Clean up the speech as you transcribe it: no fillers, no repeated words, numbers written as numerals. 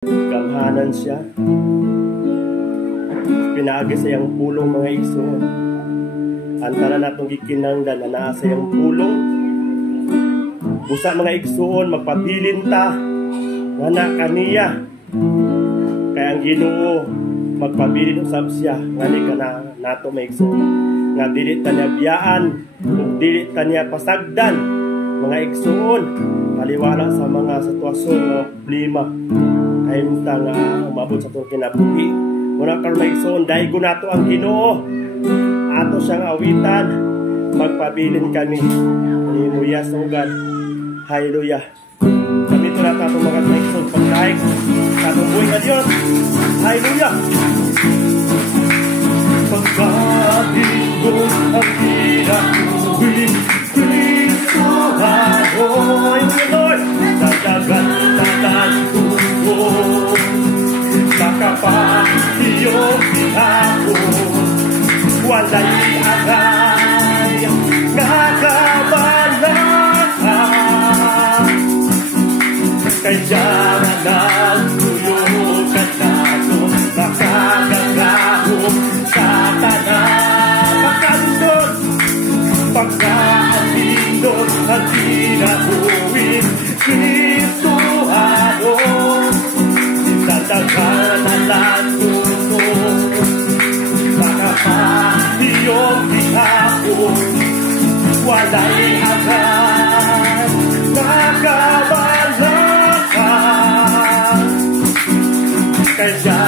Gamhanan siya. Pinaagi sa iyang pulong mga igsoon. Antara natong gikinangdan na naa sa iyang pulong. Busa mga igsoon, magpabilin ta nga na kaniya. Kaya ang Ginoo magpabilin usab siya nga ni kana nato mga igsoon. Nga dili ta niya biyaan, kung dili ta niya pasagdan mga igsoon. Taliwala sa mga sitwasyon, mga problema. Kaya ta nga umabot sa itong kinabuhi. Muna karon mga igsoon, daigo nato ang Ginoo. Ato siyang awitan, magpabilin kami. Hallelujah, so God. Hallelujah. Kami ito na itong mga igsoon, pagkain sa itong buhay na Diyos. Hallelujah. Pagpabilin ang kinabuhi, Kristo ako'y Lord, dadagan ko sa kapatiyong pinakon, walay agay nga kabalahan, kaya nagtulugan nato makagagahong sa tanan pagkandon, pagkaandindon at pinahuwin Kristo anon, itadagalan tuto makapahiyong ihapon, walay agad makabalakan, kaya